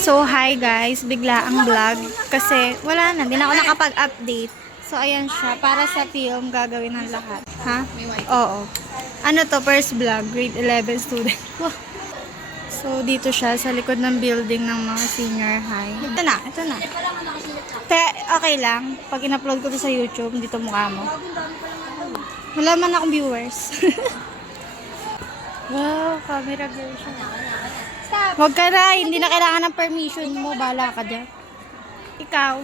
So, hi guys. Bigla ang vlog. Kasi, wala na. Hindi na ako nakapag-update. So, ayan siya. Para sa film, gagawin ng lahat. Ha? Oo. Ano to? First vlog. Grade 11 student. So, dito siya sa likod ng building ng mga senior high. Ito na. Ito na. Okay lang. Pag in-upload ko to sa YouTube, dito mukha mo. Wala man akong viewers. Wow, camera girl siya. Huwag ka na, hindi na kailangan ng permission mo, bala ka dyan. Ikaw.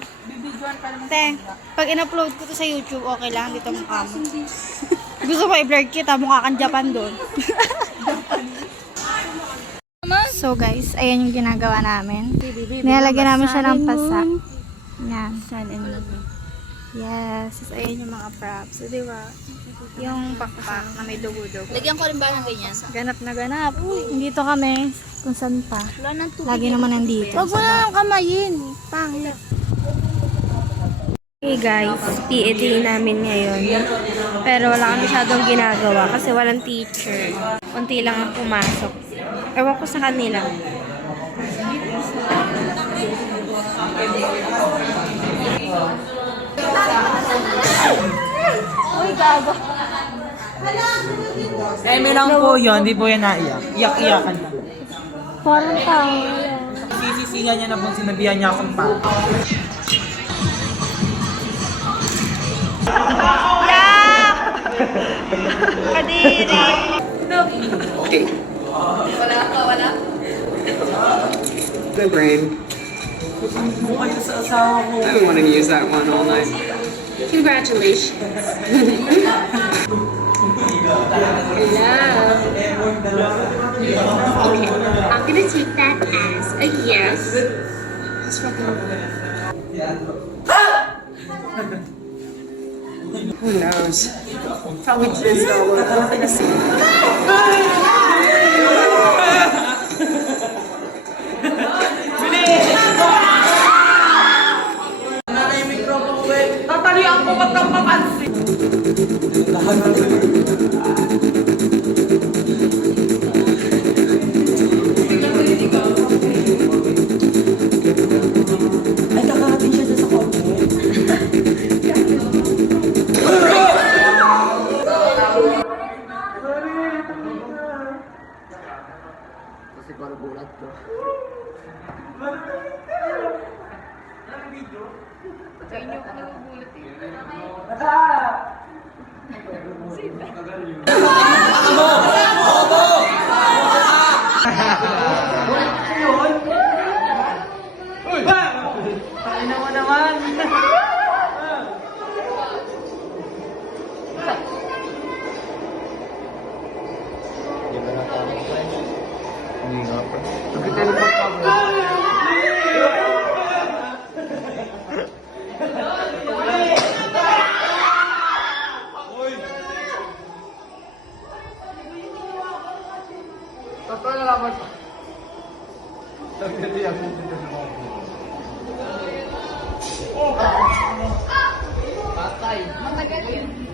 Te, pag in-upload ko to sa YouTube, okay lang, dito mukha mo. Gusto mo i-blur kita, mukha kang Japan doon. So guys, ayan yung ginagawa namin. Nilalagyan namin siya ng pasa. Yan. Yes, ayan yung mga props. So, diba? Yung pakpak na may dugo-dugo. Lagyan ko rin ba ng ganyan? Ganap na ganap. Nandito kami. Kung saan pa. Wala ng tubig. Lagi naman nandito. Huwag mo na lang kamayin. Pangit. Hey guys, PAT namin ngayon. Pero wala kami masyadong ginagawa kasi walang teacher. Kunti lang ang pumasok. Ewan ko sa kanila. Uy, gago. Eme lang po yun, hindi po yan naiyak. Iyak-iyakan lang. Parang tao. Sisisihan niya na po sinabihan niya akong pa. Kadiri. Okay. The brain. I've been wanting to use that one all night. Congratulations. Hello. Okay, I'm gonna take that as a yes. Who knows? Probably just all over the scene. Tatalian ko ba't kang papansin? Ay, kakarating siya dyan sa kotse. Kasi parang bulat ko. Tayo mo naman. Matagal yun.